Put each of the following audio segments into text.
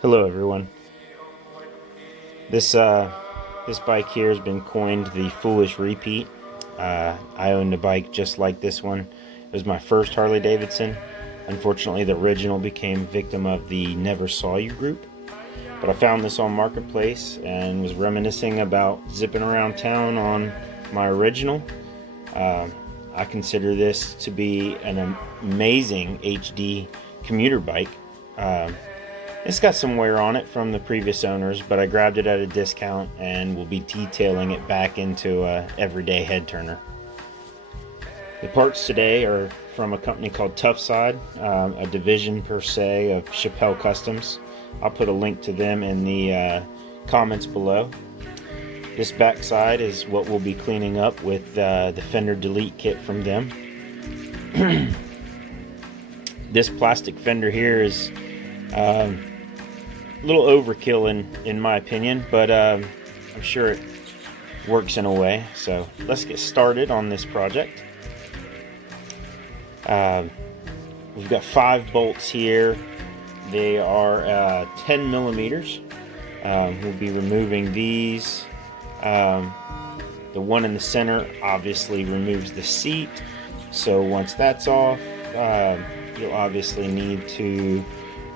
Hello everyone. This bike here has been coined the Foolish Repeat. I owned a bike just like this one. It was my first Harley Davidson. Unfortunately, the original became victim of the Never Saw You group. But I found this on Marketplace and was reminiscing about zipping around town on my original. I consider this to be an amazing HD commuter bike. It's got some wear on it from the previous owners, but I grabbed it at a discount and will be detailing it back into a everyday head turner. The parts today are from a company called Tuffside, a division per se of Chappelle Customs. I'll put a link to them in the comments below. This backside is what we'll be cleaning up with the Fender Delete kit from them. This plastic fender here is a little overkill in my opinion, but I'm sure it works in a way. So let's get started on this project. We've got 5 bolts here. They are 10 millimeters. We'll be removing these. The one in the center obviously removes the seat, so once that's off, you'll obviously need to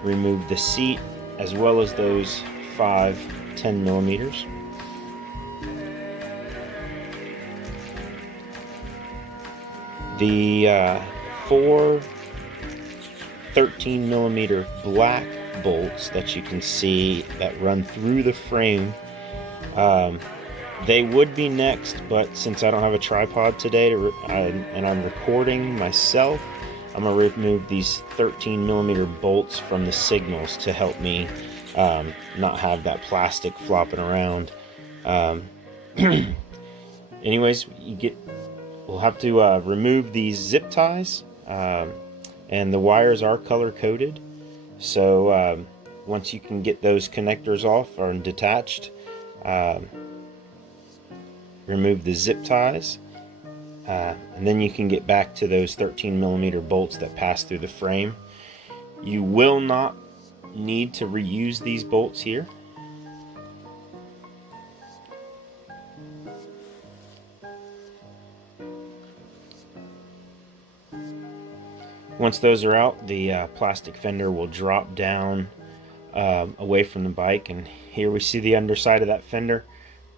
remove the seat as well as those 5 10 millimeters. The 4 13 millimeter black bolts that you can see that run through the frame, they would be next, but since I don't have a tripod today and I'm recording myself, I'm going to remove these 13 millimeter bolts from the signals to help me not have that plastic flopping around. Anyways, we'll have to remove these zip ties, and the wires are color coded. So once you can get those connectors off or detached, remove the zip ties. And then you can get back to those 13 millimeter bolts that pass through the frame. You will not need to reuse these bolts here. Once those are out, the plastic fender will drop down away from the bike, and here we see the underside of that fender.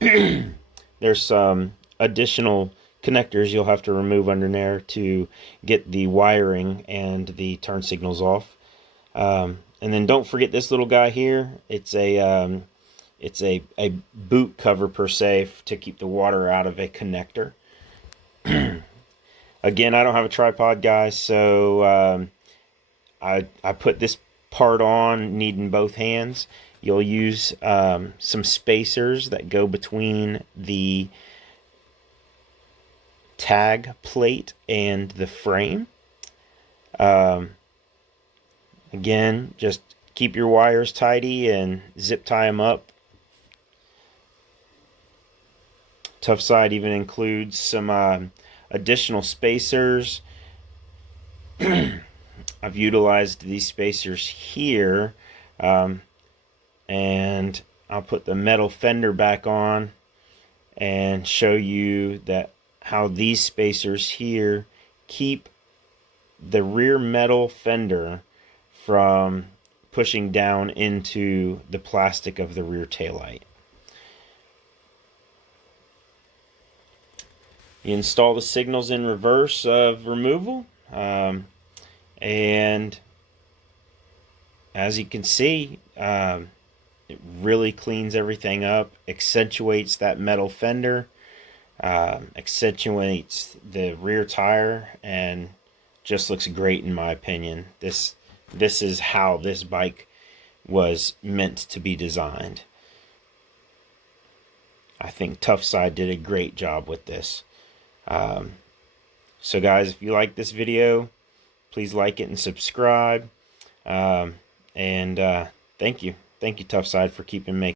There's some additional connectors you'll have to remove under there to get the wiring and the turn signals off. And then don't forget this little guy here. It's a boot cover per se to keep the water out of a connector. Again, I don't have a tripod, guys, so I put this part on needing both hands. You'll use some spacers that go between the tag plate and the frame. Again, just keep your wires tidy and zip tie them up. Tuffside even includes some additional spacers. I've utilized these spacers here, and I'll put the metal fender back on and show you that how these spacers here keep the rear metal fender from pushing down into the plastic of the rear taillight. You install the signals in reverse of removal, and as you can see, it really cleans everything up, accentuates that metal fender, accentuates the rear tire, and just looks great in my opinion. This is how this bike was meant to be designed. I think Tuffside did a great job with this. So guys, if you like this video, please like it and subscribe. Thank you Tuffside for keeping making